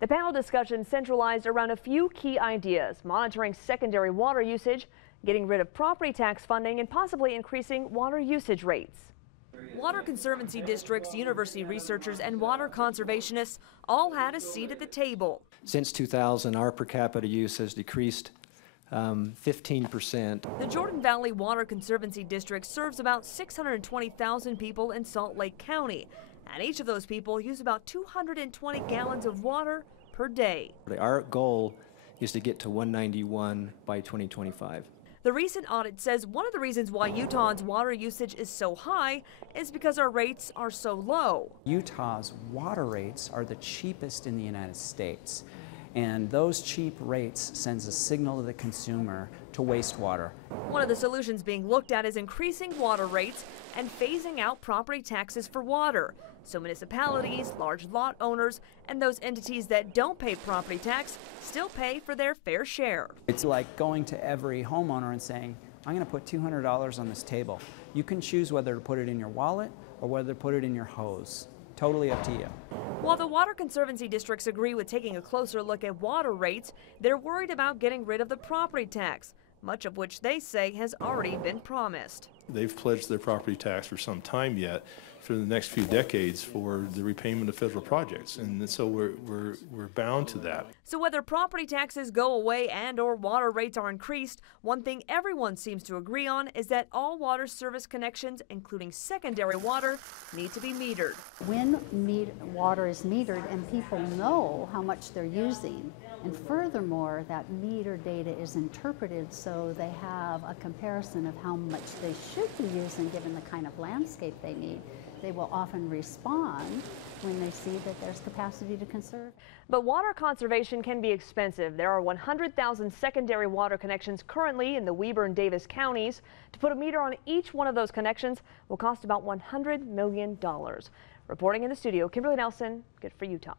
The panel discussion centralized around a few key ideas: monitoring secondary water usage, getting rid of property tax funding, and possibly increasing water usage rates. Water conservancy districts, university researchers, and water conservationists all had a seat at the table. Since 2000, our per capita use has decreased 15%. The Jordan Valley Water Conservancy District serves about 620,000 people in Salt Lake County, and each of those people use about 220 gallons of water per day. Our goal is to get to 191 by 2025. The recent audit says one of the reasons why Utah's water usage is so high is because our rates are so low. Utah's water rates are the cheapest in the United States, and those cheap rates sends a signal to the consumer to waste water. One of the solutions being looked at is increasing water rates and phasing out property taxes for water, so municipalities, large lot owners, and those entities that don't pay property tax still pay for their fair share. It's like going to every homeowner and saying, I'm going to put $200 on this table. You can choose whether to put it in your wallet or whether to put it in your hose. Totally up to you. While the water conservancy districts agree with taking a closer look at water rates, they're worried about getting rid of the property tax, much of which they say has already been promised. They've pledged their property tax for some time yet, for the next few decades, for the repayment of federal projects, and so we're bound to that. So whether property taxes go away and or water rates are increased, one thing everyone seems to agree on is that all water service connections, including secondary water, need to be metered. When water is metered and people know how much they're using, and furthermore that meter data is interpreted so they have a comparison of how much they should be using given the kind of landscape they need, they will often respond when they see that there's capacity to conserve. But water conservation can be expensive. There are 100,000 secondary water connections currently in the Weber and Davis counties. To put a meter on each one of those connections will cost about $100 million. Reporting in the studio, Kimberly Nelson, Good for Utah.